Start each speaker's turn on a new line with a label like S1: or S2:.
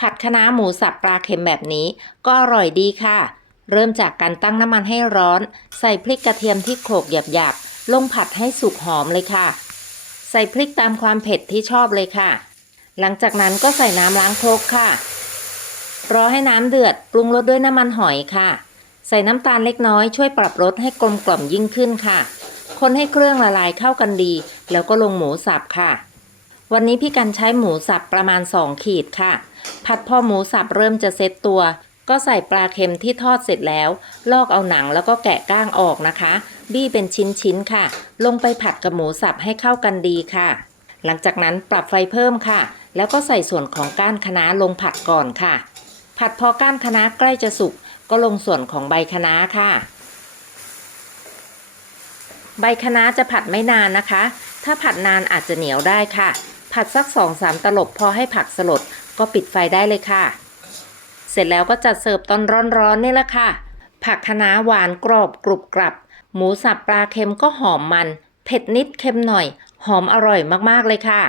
S1: ผัดคะน้าหมูสับปลาเค็มแบบนี้ ก็อร่อยดีค่ะ เริ่มจากการตั้งน้ำมันให้ร้อน ใส่พริกกระเทียมที่โขลกหยาบๆ ลงผัดให้สุกหอมเลยค่ะ ใส่พริกตามความเผ็ดที่ชอบเลยค่ะ หลังจากนั้นก็ใส่น้ำล้างครกค่ะ รอให้น้ำเดือดปรุงรสด้วยน้ำมันหอยค่ะ ใส่น้ำตาลเล็กน้อยช่วยปรับรสให้กลมกล่อมยิ่งขึ้นค่ะ คนให้เครื่องละลายเข้ากันดี แล้วก็ลงหมูสับค่ะ วันนี้พี่กันใช้หมูสับประมาณ 2 ขีดค่ะ ผัดพอหมูสับเริ่มจะเซ็ตตัว ก็ใส่ปลาเค็มที่ทอดเสร็จแล้ว ลอกเอาหนังแล้วก็แกะก้างออกนะคะ บี้เป็นชิ้นๆค่ะ ลงไปผัดกับหมูสับให้เข้ากันดีค่ะ หลังจากนั้นปรับไฟเพิ่มค่ะ แล้วก็ใส่ส่วนของก้านคะน้าลงผัดก่อนค่ะ ผัดพอก้านคะน้าใกล้จะสุกก็ลงส่วนของใบคะน้าค่ะใบคะน้าจะผัดไม่นานนะคะ ถ้าผัดนานอาจจะเหนียวได้ค่ะ ผัดสักสองสามตลบพอให้ผักสลดก็ปิดไฟได้เลยค่ะ เสร็จแล้วก็จัดเสิร์ฟตอนร้อนๆนี่แหละค่ะ ผักคะน้าหวานกรอบกรุบกรับ หมูสับปลาเค็มก็หอมมัน เผ็ดนิดเค็มหน่อย หอมอร่อยมากๆเลยค่ะ